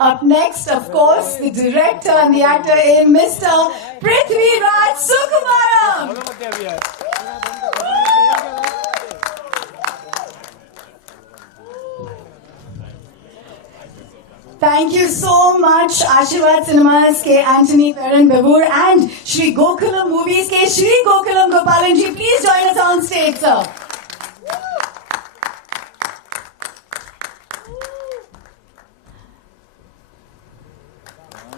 Up next, of course, the director and the actor in Mr. Prithviraj Sukumaran. Thank you so much, Ashirwad Cinemas ke Anthony Karan Babur and Shri Gokulam Movies ke Shri Gokulam Gopalan ji. Please join us on stage, sir.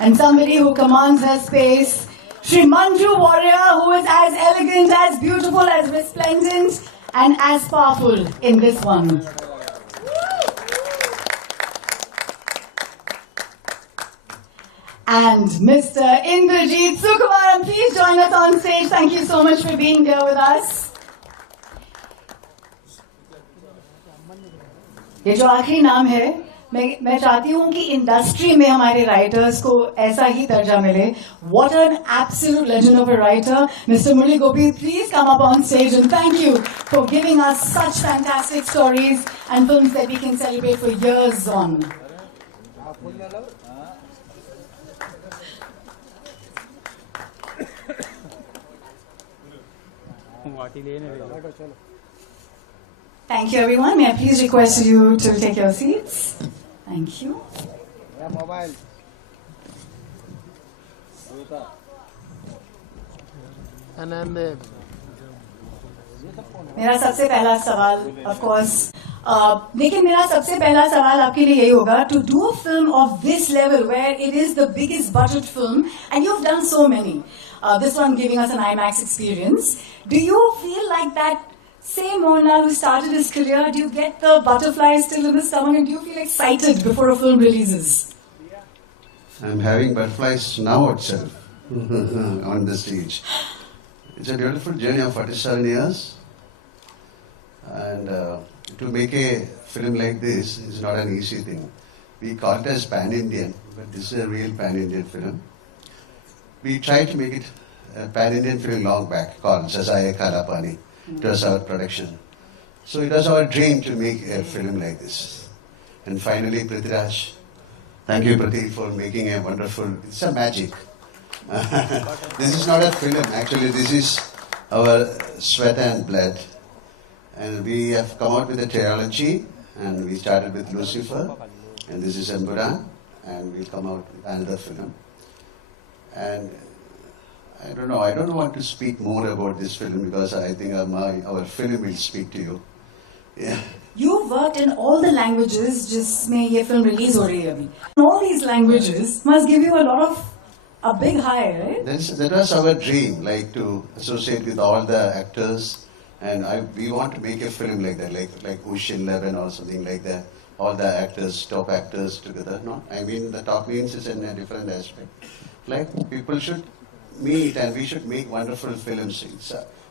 And somebody who commands her space, Shri Manju Warrior, who is as elegant, as beautiful, as resplendent, and as powerful in this one. And Mr. Indrajit Sukumaran, please join us on stage. Thank you so much for being here with us. ये जो आखिरी नाम है, मैं चाहती हूँ कि industry में हमारे राइटर्स को ऐसा ही दर्जा मिले. What an absolute legend of a writer, Mr. Murli Gopi. Please come up on stage and thank you for giving us such fantastic stories and films that we can celebrate for years on. Thank you, everyone. May I please request you to take your seats? Thank you. मेरा सबसे पहला सवाल, of course, लेकिन मेरा सबसे पहला सवाल आपके लिए यही होगा, to do a film of this level where it is the biggest budget film and you've done so many, this one giving us an IMAX experience, do you feel like that same Mohanlal who started his career, do you get the butterflies still in the stomach and do you feel excited before a film releases? I'm having butterflies now itself on the stage. It's a beautiful journey of 47 years, and to make a film like this is not an easy thing. We call it as pan-Indian, but this is a real pan-Indian film. We tried to make it a pan-Indian film long back, called Jazaye Kala Pani. It was our production. So it was our dream to make a film like this. And finally, Prithviraj, thank you, Prathi, for making a wonderful, it's a magic. This is not a film, actually, this is our sweat and blood. And we have come out with a trilogy, and we started with Lucifer, and this is Empuraan, and we'll come out with another film. And I don't want to speak more about this film because I think our film will speak to you. Yeah. You've worked in all the languages, जिसमें ये film release हो रही है अभी. All these languages must give you a big high, right? That was our dream, like to associate with all the actors, and we want to make a film like that, like Ocean 11 or something like that. All the actors, top actors together. No, I mean the top means is in a different aspect. Like people should meet and we should make wonderful films.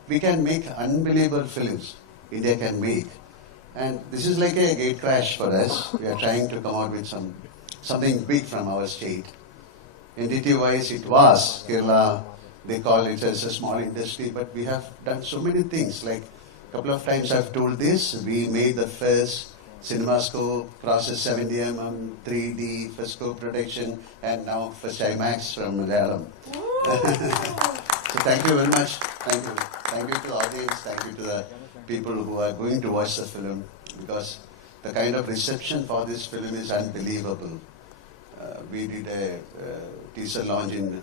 We can make unbelievable films. India can make. And this is like a gate crash for us. We are trying to come out with something big from our state. Entity-wise, it was Kerala. They call it as a small industry, but we have done so many things. Like a couple of times I've told this, we made the first CinemaScope, process 70mm, 3D, first scope production, and now first IMAX from Malayalam. So thank you very much. Thank you. Thank you to the audience. Thank you to the people who are going to watch the film, because the kind of reception for this film is unbelievable. We did a teaser launch in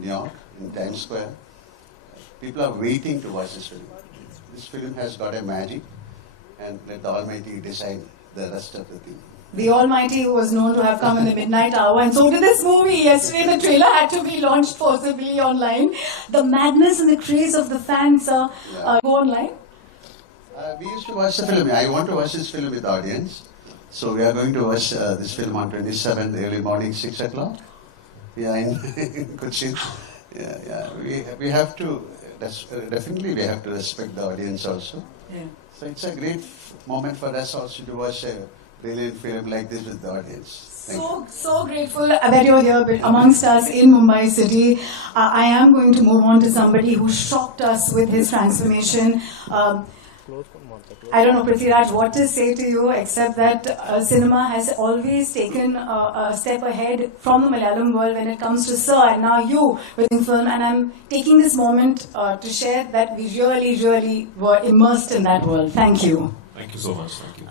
New York, in Times Square. People are waiting to watch this film. This film has got a magic, and let the Almighty decide the rest of the thing. The Almighty who was known to have come in the midnight hour, and so did this movie. Yesterday the trailer had to be launched forcibly online. The madness and the craze of the fans go online. We used to watch the film. I want to watch this film with the audience. So we are going to watch this film on 27th, early morning, 6 o'clock. Yeah, in Cochin. Yeah. We have to, definitely we have to respect the audience also. Yeah. So it's a great moment for us also to watch a brilliant film like this with the audience. So grateful that you're here amongst us in Mumbai City. I am going to move on to somebody who shocked us with his transformation. I don't know, Prithviraj, what to say to you, except that cinema has always taken a step ahead from the Malayalam world when it comes to Sir, and now you with film. And I'm taking this moment to share that we really, really were immersed in that world. Thank you. Thank you so much. Thank you.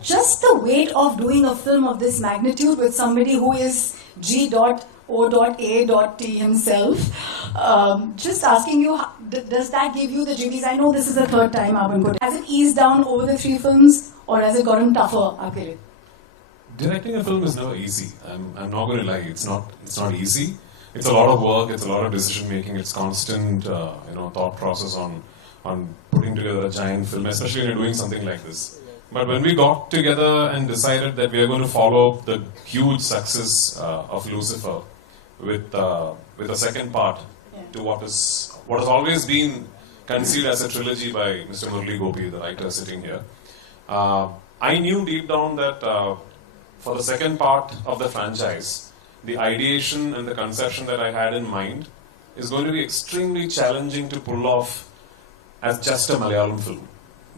Just the weight of doing a film of this magnitude with somebody who is G.O.A.T himself. Just asking you, does that give you the jiggies? I know this is the third time I've been put. Has it eased down over the 3 films, or has it gotten tougher? Okay. Directing a film is never easy. I'm not going to lie. It's not easy. It's a lot of work. It's a lot of decision making. It's constant, thought process on putting together a giant film, especially when you're doing something like this. But when we got together and decided that we are going to follow the huge success of Lucifer with a second part to what has always been conceived as a trilogy by Mr. Murali Gopi, the writer sitting here, I knew deep down that for the second part of the franchise, the ideation and the conception that I had in mind is going to be extremely challenging to pull off as just a Malayalam film.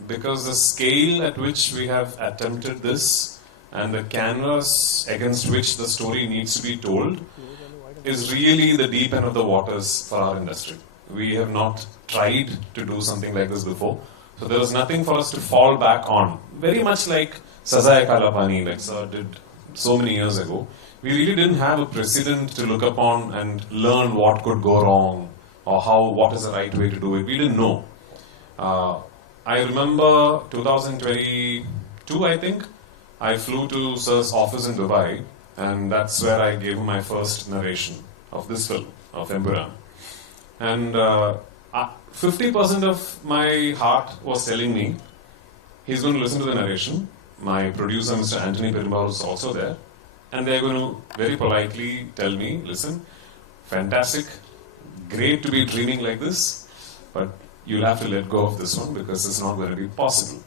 Because the scale at which we have attempted this and the canvas against which the story needs to be told is really the deep end of the waters for our industry. We have not tried to do something like this before. So there was nothing for us to fall back on. Very much like Sazaya Kalapani, like Sir did so many years ago. We really didn't have a precedent to look upon and learn what could go wrong or what is the right way to do it. We didn't know. I remember 2022, I think, I flew to Sir's office in Dubai, and that's where I gave him my first narration of this film, of Empuraan. And 50% of my heart was telling me, he's going to listen to the narration. My producer, Mr. Anthony Perumbal, is also there. And they're going to very politely tell me, listen, fantastic, great to be dreaming like this, but you'll have to let go of this one because it's not going to be possible.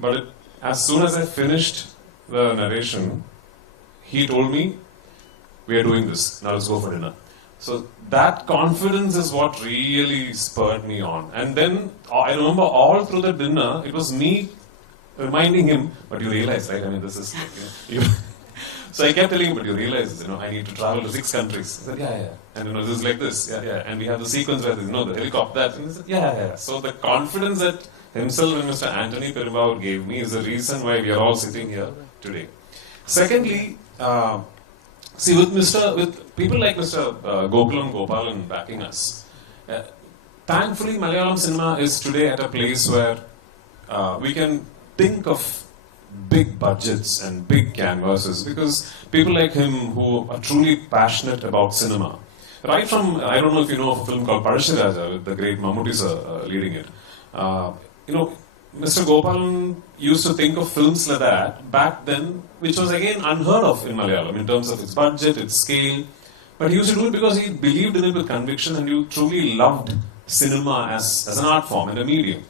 But as soon as I finished the narration, he told me, we are doing this, now let's go for dinner. So that confidence is what really spurred me on. And then I remember all through the dinner, it was me reminding him, but you realize, right? I mean, this is like, so I kept telling him, but you realize, I need to travel to 6 countries. He said, yeah. And this is like this, yeah. And we have the sequence where the helicopter, that. And he said, yeah. So the confidence that himself and Mr. Anthony Perumbal gave me is the reason why we are all sitting here today. Secondly, with people like Mr. Gokulam Gopalan backing us, thankfully Malayalam cinema is today at a place where we can think of big budgets and big canvases because people like him who are truly passionate about cinema. Right from, I don't know if you know of a film called Prithviraj with the great Mammootty sir leading it. Mr. Gopalan used to think of films like that back then, which was again unheard of in Malayalam in terms of its budget, its scale. But he used to do it because he believed in it with conviction and he truly loved cinema as an art form and a medium.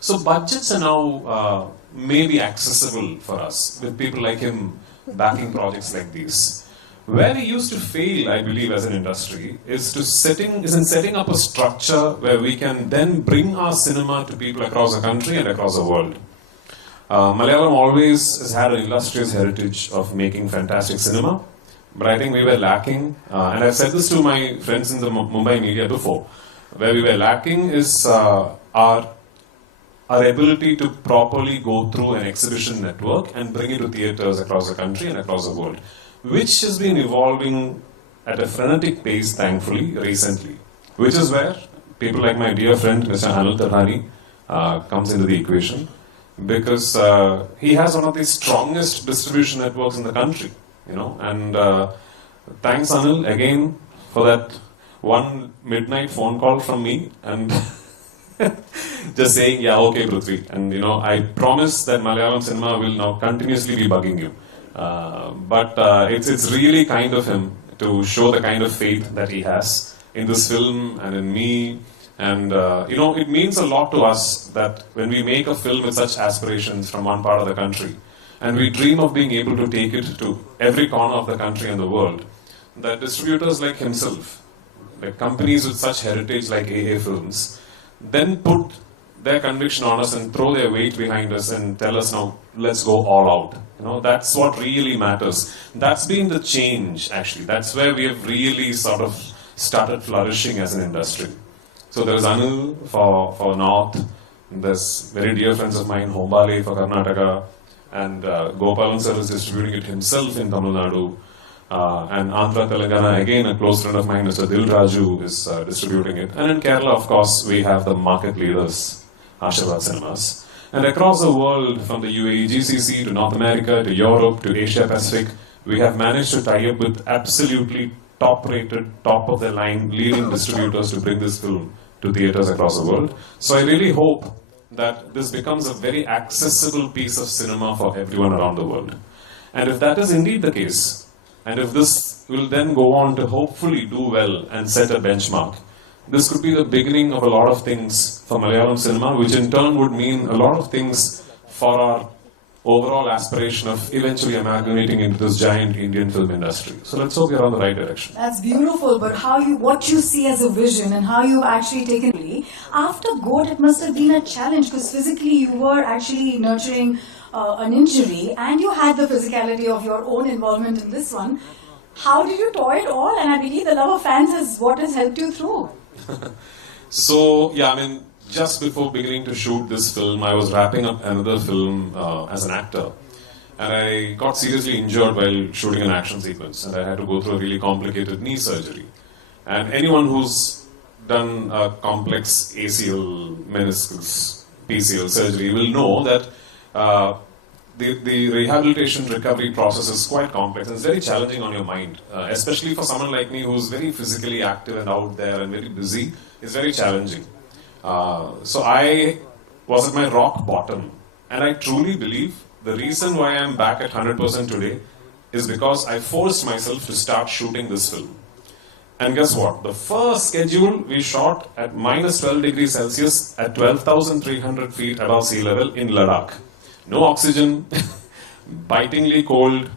So budgets are now maybe accessible for us with people like him backing projects like these. Where we used to fail, I believe, as an industry is in setting up a structure where we can then bring our cinema to people across the country and across the world. Malayalam always has had an illustrious heritage of making fantastic cinema, but I think we were lacking, and I've said this to my friends in the Mumbai media before, where we were lacking is our ability to properly go through an exhibition network and bring it to theatres across the country and across the world, which has been evolving at a frenetic pace, thankfully, recently. Which is where people like my dear friend, Mr. Anil Tadhani, comes into the equation, because he has one of the strongest distribution networks in the country, and thanks Anil again for that one midnight phone call from me, and just saying, yeah, okay, Prithvi. And I promise that Malayalam cinema will now continuously be bugging you. But it's really kind of him to show the kind of faith that he has in this film and in me. And, it means a lot to us that when we make a film with such aspirations from one part of the country, and we dream of being able to take it to every corner of the country and the world, that distributors like himself, like companies with such heritage like AA Films, then put their conviction on us and throw their weight behind us and tell us, now let's go all out. That's what really matters. That's been the change, actually. That's where we have really sort of started flourishing as an industry. So there's Anil for North, there's very dear friends of mine, Hombale for Karnataka, and Gopalan sir is distributing it himself in Tamil Nadu. And Andhra Telangana, again a close friend of mine, Mr. Dil Raju, is distributing it. And in Kerala, of course, we have the market leaders, Ashirwad Cinemas. And across the world, from the UAE GCC to North America to Europe to Asia Pacific, we have managed to tie up with absolutely top-rated, top-of-the-line leading distributors to bring this film to theaters across the world. So I really hope that this becomes a very accessible piece of cinema for everyone around the world. And if that is indeed the case, and if this will then go on to hopefully do well and set a benchmark, this could be the beginning of a lot of things for Malayalam cinema, which in turn would mean a lot of things for our overall aspiration of eventually amalgamating into this giant Indian film industry. So let's hope we're on the right direction. That's beautiful, but what you see as a vision and how you've actually taken it. After GOAT, it must have been a challenge because physically you were actually nurturing an injury and you had the physicality of your own involvement in this one. How did you toy it all? And I believe the love of fans is what has helped you through. So, just before beginning to shoot this film, I was wrapping up another film as an actor. And I got seriously injured while shooting an action sequence. And I had to go through a really complicated knee surgery. And anyone who's done a complex ACL, meniscus, PCL surgery will know that the rehabilitation recovery process is quite complex and it's very challenging on your mind, especially for someone like me who's very physically active and out there and very busy. It's very challenging. So I was at my rock bottom, and I truly believe the reason why I'm back at 100% today is because I forced myself to start shooting this film. And guess what? The first schedule we shot at minus 12 degrees Celsius at 12,300 feet above sea level in Ladakh. No oxygen, bitingly cold,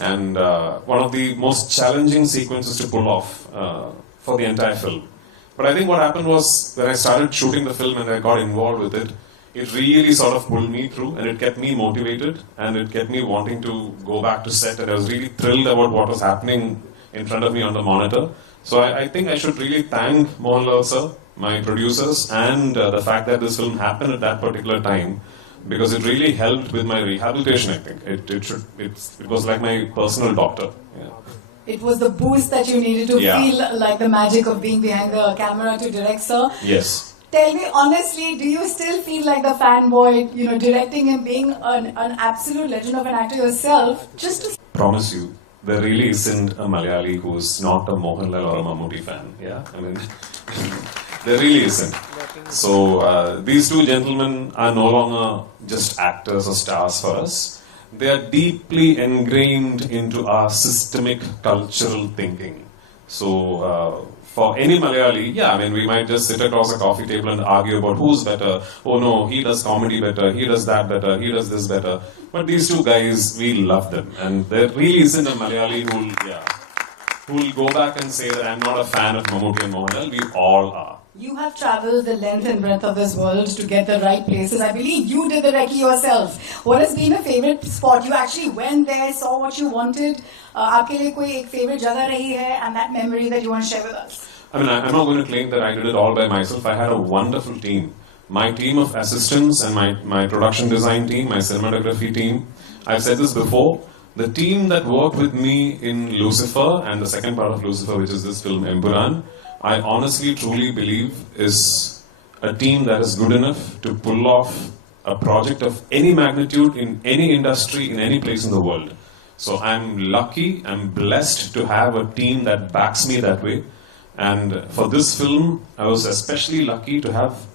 and one of the most challenging sequences to pull off for the entire film. But I think what happened was when I started shooting the film and I got involved with it, it really sort of pulled me through and it kept me motivated and it kept me wanting to go back to set, and I was really thrilled about what was happening in front of me on the monitor. So I think I should really thank Mohanlal sir, my producers, and the fact that this film happened at that particular time, because it really helped with my rehabilitation. I think it was like my personal doctor. Yeah. It was the boost that you needed to feel like the magic of being behind the camera to direct, sir. Yes. Tell me honestly, do you still feel like the fanboy, directing and being an absolute legend of an actor yourself? Just to promise you, there really isn't a Malayali who's not a Mohanlal or a Mammootty fan. Yeah, I mean, there really isn't. So these two gentlemen are no longer just actors or stars for us. They are deeply ingrained into our systemic cultural thinking. So for any Malayali, we might just sit across a coffee table and argue about who's better. Oh no, he does comedy better, he does that better, he does this better. But these two guys, we love them. And there really isn't a Malayali who will go back and say that I'm not a fan of Mammootty and Mohanlal. We all are. You have traveled the length and breadth of this world to get the right places. I believe you did the recce yourself. What has been a favorite spot? You actually went there, saw what you wanted. आपके लिए कोई एक favorite जगह रही है, and that memory that you want to share with us? I'm not going to claim that I did it all by myself. I had a wonderful team. My team of assistants and my production design team, my cinematography team. I've said this before. The team that worked with me in Lucifer and the second part of Lucifer, which is this film Empuraan, I honestly, truly believe is a team that is good enough to pull off a project of any magnitude in any industry, in any place in the world. So I'm lucky, I'm blessed to have a team that backs me that way. And for this film, I was especially lucky to have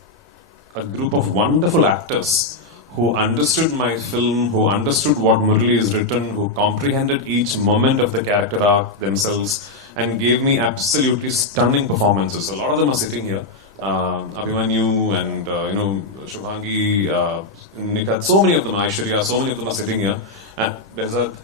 a group of wonderful actors who understood my film, who understood what Murli has written, who comprehended each moment of the character arc themselves, and gave me absolutely stunning performances. A lot of them are sitting here. Abhimanyu and Shubhangi, Nikat, so many of them, Aishwarya, so many of them are sitting here. And Bezat,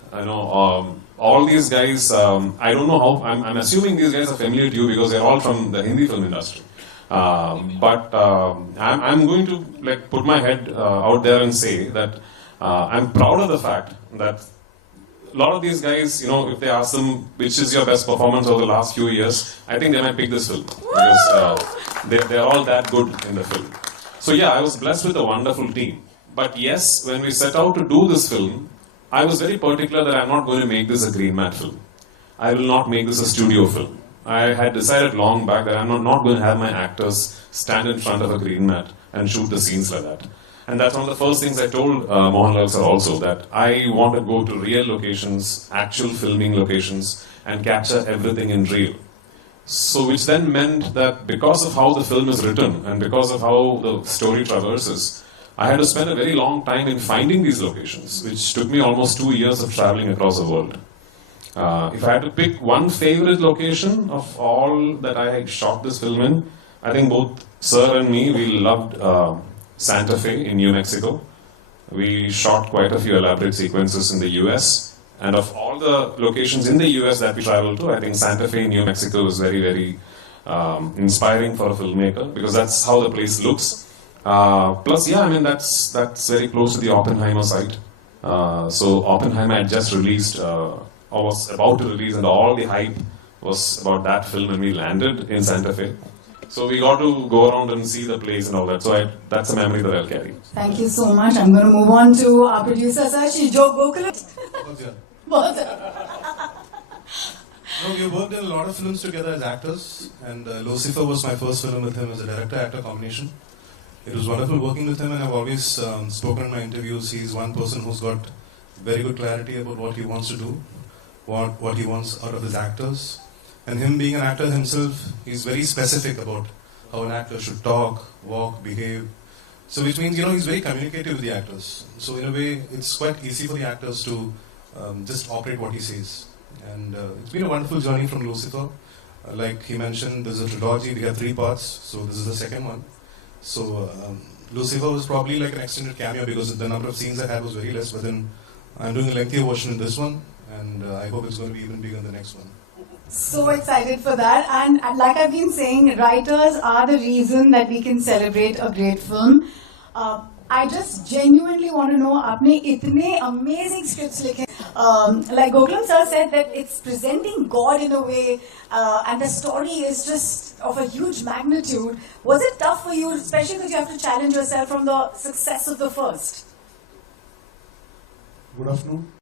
all these guys, I don't know how, I'm assuming these guys are familiar to you because they're all from the Hindi film industry. I'm going to like put my head out there and say that I'm proud of the fact that a lot of these guys, you know, if they ask them which is your best performance over the last few years, I think they might pick this film because they're all that good in the film. So yeah, I was blessed with a wonderful team. But yes, when we set out to do this film, I was very particular that I'm not going to make this a green mat film. I will not make this a studio film. I had decided long back that I'm not going to have my actors stand in front of a green mat and shoot the scenes like that. And that's one of the first things I told Mohanlal sir also, that I want to go to real locations, actual filming locations, and capture everything in real. So which then meant that because of how the film is written and because of how the story traverses, I had to spend a very long time in finding these locations, which took me almost 2 years of traveling across the world. If I had to pick one favorite location of all that I had shot this film in, I think both sir and me, we loved Santa Fe in New Mexico. We shot quite a few elaborate sequences in the US. And of all the locations in the US that we traveled to, I think Santa Fe in New Mexico was very, very inspiring for a filmmaker because that's how the place looks. Plus, yeah, I mean, that's very close to the Oppenheimer site. So Oppenheimer had just released, or was about to release, and all the hype was about that film when we landed in Santa Fe. So we got to go around and see the place and all that. So that's a memory that I'll carry. Thank you so much. I'm going to move on to our producer, sir. She's Joe Gokul. No, we worked in a lot of films together as actors, and Lucifer was my first film with him as a director-actor combination. It was wonderful working with him, and I've always spoken in my interviews. He's one person who's got very good clarity about what he wants to do, what he wants out of his actors. And him being an actor himself, he's very specific about how an actor should talk, walk, behave. So which means, you know, he's very communicative with the actors. So in a way, it's quite easy for the actors to just operate what he says. And it's been a wonderful journey from Lucifer. Like he mentioned, there's a trilogy, we have 3 parts, so this is the second one. So Lucifer was probably like an extended cameo because the number of scenes I had was very less, but then I'm doing a lengthier version in this one, and I hope it's going to be even bigger in the next one. So excited for that. And like I've been saying, writers are the reason that we can celebrate a great film. I just genuinely want to know, आपने इतने amazing scripts लिखे. Like Gokulam sir said that it's presenting God in a way, and the story is just of a huge magnitude. Was it tough for you, especially because you have to challenge yourself from the success of the first? Good afternoon.